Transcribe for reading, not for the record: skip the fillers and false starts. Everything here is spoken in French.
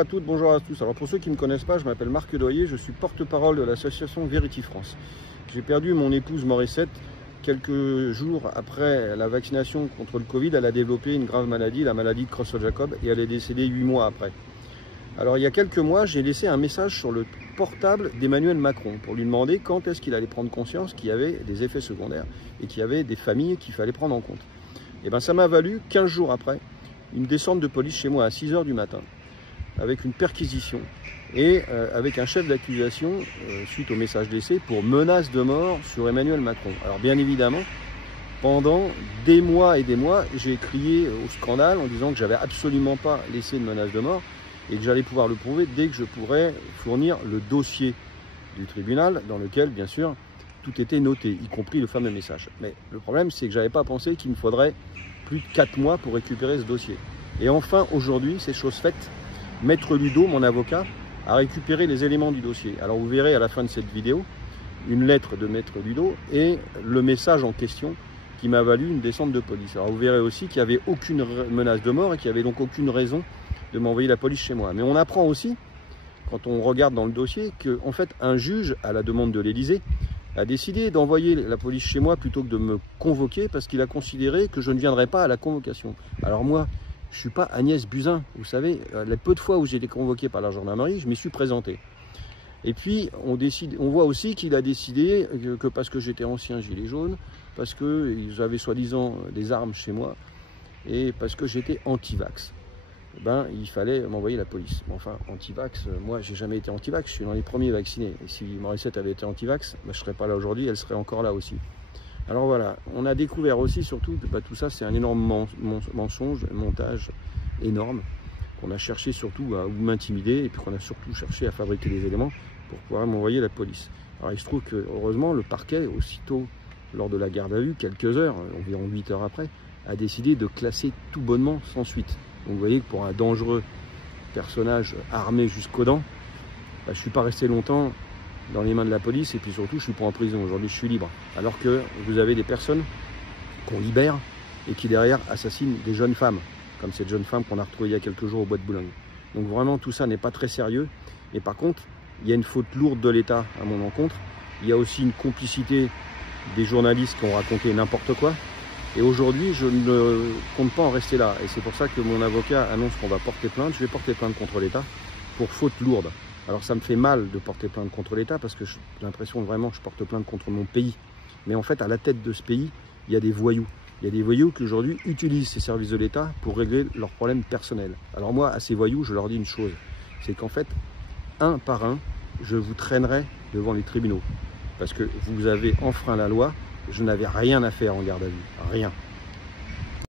Bonjour à toutes, bonjour à tous. Alors pour ceux qui ne me connaissent pas, je m'appelle Marc Doyer, je suis porte-parole de l'association Vérity France. J'ai perdu mon épouse Morissette quelques jours après la vaccination contre le Covid. Elle a développé une grave maladie, la maladie de Creutzfeldt-Jakob, et elle est décédée 8 mois après. Alors il y a quelques mois, j'ai laissé un message sur le portable d'Emmanuel Macron pour lui demander quand est-ce qu'il allait prendre conscience qu'il y avait des effets secondaires et qu'il y avait des familles qu'il fallait prendre en compte. Et bien ça m'a valu 15 jours après une descente de police chez moi à 6 h du matin, avec une perquisition et avec un chef d'accusation suite au message laissé pour menace de mort sur Emmanuel Macron. Alors bien évidemment, pendant des mois et des mois, j'ai crié au scandale en disant que j'avais absolument pas laissé de menace de mort et que j'allais pouvoir le prouver dès que je pourrais fournir le dossier du tribunal dans lequel, bien sûr, tout était noté, y compris le fameux message. Mais le problème, c'est que je n'avais pas pensé qu'il me faudrait plus de 4 mois pour récupérer ce dossier. Et enfin, aujourd'hui, c'est chose faite. Maître Ludo, mon avocat, a récupéré les éléments du dossier. Alors vous verrez à la fin de cette vidéo une lettre de Maître Ludo et le message en question qui m'a valu une descente de police. Alors vous verrez aussi qu'il n'y avait aucune menace de mort et qu'il n'y avait donc aucune raison de m'envoyer la police chez moi. Mais on apprend aussi, quand on regarde dans le dossier, qu'en fait un juge, à la demande de l'Élysée, a décidé d'envoyer la police chez moi plutôt que de me convoquer parce qu'il a considéré que je ne viendrais pas à la convocation. Alors moi, je ne suis pas Agnès Buzyn, vous savez, les peu de fois où j'ai été convoqué par la gendarmerie, je m'y suis présenté. Et puis, on voit aussi qu'il a décidé que parce que j'étais ancien gilet jaune, parce qu'ils avaient soi-disant des armes chez moi, et parce que j'étais anti-vax, ben, il fallait m'envoyer la police. Enfin, anti-vax, moi, j'ai jamais été anti-vax, je suis dans les premiers vaccinés. Et si Morissette avait été anti-vax, ben, je ne serais pas là aujourd'hui, elle serait encore là aussi. Alors voilà, on a découvert aussi surtout que tout ça c'est un énorme mensonge, un montage énorme, qu'on a cherché surtout à m'intimider et puis qu'on a surtout cherché à fabriquer des éléments pour pouvoir m'envoyer la police. Alors il se trouve que heureusement le parquet, aussitôt lors de la garde à vue, quelques heures, environ 8 heures après, a décidé de classer tout bonnement sans suite. Donc vous voyez que pour un dangereux personnage armé jusqu'aux dents, je ne suis pas resté longtemps dans les mains de la police et puis surtout je suis pas en prison. Aujourd'hui je suis libre. Alors que vous avez des personnes qu'on libère et qui derrière assassinent des jeunes femmes, comme cette jeune femme qu'on a retrouvée il y a quelques jours au bois de Boulogne. Donc vraiment tout ça n'est pas très sérieux. Et par contre, il y a une faute lourde de l'État à mon encontre. Il y a aussi une complicité des journalistes qui ont raconté n'importe quoi. Et aujourd'hui, je ne compte pas en rester là. Et c'est pour ça que mon avocat annonce qu'on va porter plainte. Je vais porter plainte contre l'État pour faute lourde. Alors ça me fait mal de porter plainte contre l'État parce que j'ai l'impression vraiment que je porte plainte contre mon pays. Mais en fait, à la tête de ce pays, il y a des voyous. Il y a des voyous qui aujourd'hui utilisent ces services de l'État pour régler leurs problèmes personnels. Alors moi, à ces voyous, je leur dis une chose. C'est qu'en fait, un par un, je vous traînerai devant les tribunaux. Parce que vous avez enfreint la loi, je n'avais rien à faire en garde à vue. Rien.